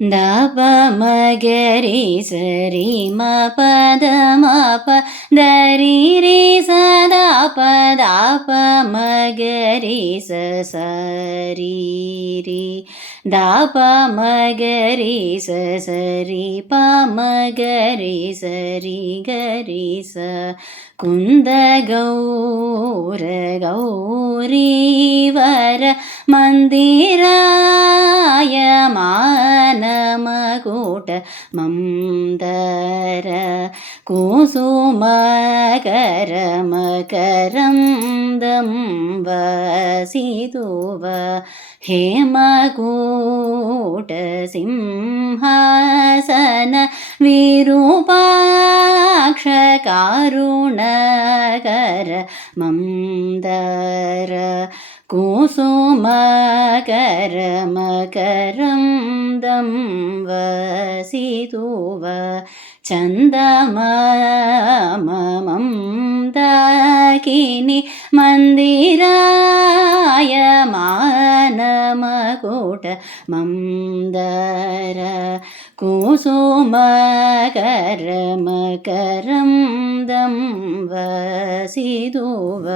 ದಾಪ ಮಗರಿ ಸರಿ ಮ ಪದ ಮ ಪ ದರಿ ರಿ ಸ ದಾಪ ದಾಪ ಮಗರಿ ಸ ಸರಿ ರಿ ದಾಪ ಮಗರಿ ಸ ಸರಿ ಪ ಮಗರಿ ಸರಿ ಗರಿ ಸ ಕುಂದ ಗೌರ ಗೌರಿ ವರ ಮಂದಿರಾಯ ಮಾನಮಕೂಟ ಮಂದರ ಕುಸುಮಕರ ಮಕರಂದಂ ವಸಿತುವ ಹೇಮಕೂಟ ಸಿಂಹಾಸನ ವಿರೂಪಾಕ್ಷ ಕಾರುಣಕರ ಮಂದರ ಕುಸುಮಕರ ಮಕರಂದಂ ವಸಿತುವ ಚಂದಮಮಂದಾಕಿನಿ ಮಂದಿರಾಯ ಮಾನಮಕೂಟ ಮಂದರ ಕುಸುಮಕರ ಮಕರಂದಂ ವಸಿತುವ